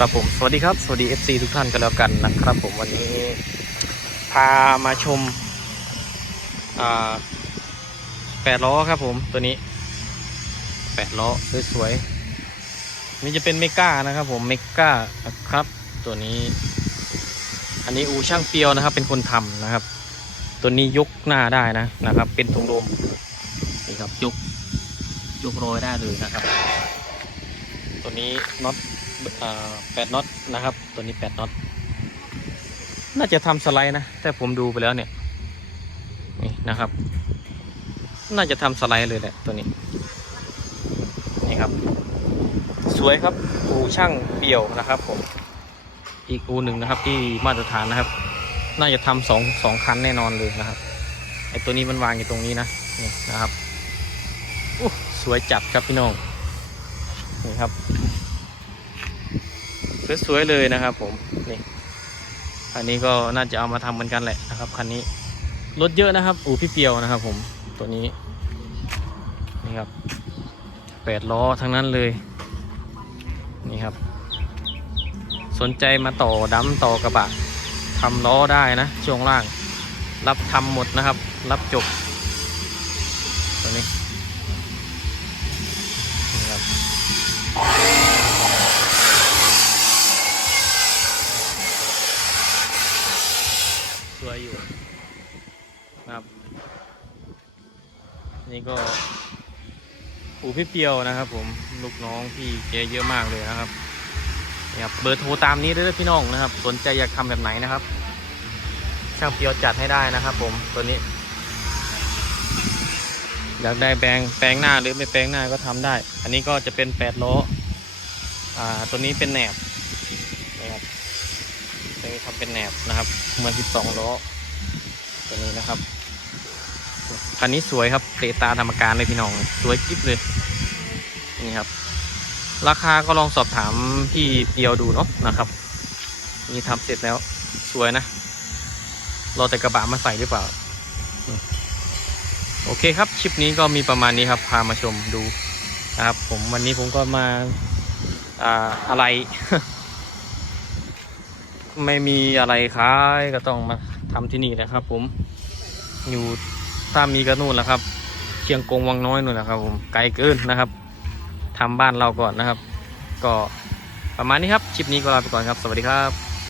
ครับผมสวัสดีครับสวัสดี FC ทุกท่านกันแล้วกันนะครับผมวันนี้พามาชมแปดล้อครับผมตัวนี้แปดล้อสวยๆนี่จะเป็นเมก้านะครับผมเมก้าครับตัวนี้ อันนี้อูช่างเปียวนะครับ เป็นคนทำนะครับ ตัวนี้ยกหน้าได้นะนะครับ เป็นถุงลมนี่ครับยกยกโรยได้เลยนะครับ ตัวนี้น็อต แปดน็อตนะครับ ตัวนี้แปดน็อต น่าจะทำสไลด์นะ แต่ผมดูไปแล้วเนี่ย นี่นะครับ น่าจะทำสไลด์เลยแหละตัวนี้ นี่ครับ สวยครับอูช่างเปี่ยวนะครับ ผม อีกอูหนึ่งนะครับ ที่มาตรฐานนะครับ น่าจะทำสองสองคันแน่นอนเลยนะครับ ไอตัวนี้มันวางอยู่ตรงนี้นะ นี่นะครับอู้สวยจัดครับพี่น้อง นี่ครับ สวยๆเลยนะครับ ผมนี่อันนี้ก็น่าจะเอามาทำเหมือนกันแหละนะครับคันนี้รถเยอะนะครับอู่พี่เปียวนะครับ ผมตัวนี้นี่ครับแปดล้อทั้งนั้นเลยนี่ครับ สนใจมาต่อดัมต่อกระบะทำล้อได้นะช่วงล่าง รับทำหมดนะครับ รับจบตัวนี้ วยอยู่นะครับ นี่ก็อูพี่เปียวนะครับผมลูกน้องพี่เจเยอะมากเลยนะครับนี่ครับเบอร์โทรตามนี้เด้อพี่น้องนะครับ สนใจอยากทำแบบไหนนะครับ ช่างเปียวจัดให้ได้นะครับ ผมตัวนี้ อยากได้แปลงแปลงหน้าหรือไม่แปลงหน้าก็ทำได้ อันนี้ก็จะเป็นแปดล้ออ่าตัวนี้เป็นแหนบนะครับ ตัวนี้ทำเป็นแหนบนะครับเหมือนสิบสองล้อตัวนี้นะครับคันนี้สวยครับเตตาธรรมการเลยพี่น้อง สวยกิ๊บเลย นี่ครับ ราคาก็ลองสอบถามพี่เปียวดูเนาะนะครับนี่ทำเสร็จแล้วสวยนะรอแต่กระบะมาใส่หรือเปล่า โอเคครับ คลิปนี้ก็มีประมาณนี้ครับ พามาชมดูนะครับ ผมวันนี้ผมก็มา อ่าอะไร ไม่มีอะไรขายก็ต้องมาทำที่นี่แหละครับ ผมอยู่ถ้ามีก็นู่นแหละครับเชียงกงวังน้อยนู่นแหละครับ ผมไกลเกินนะครับทำบ้านเราก่อนนะครับ ก็ประมาณนี้ครับคลิปนี้ก็ลาไปก่อนครับ สวัสดีครับ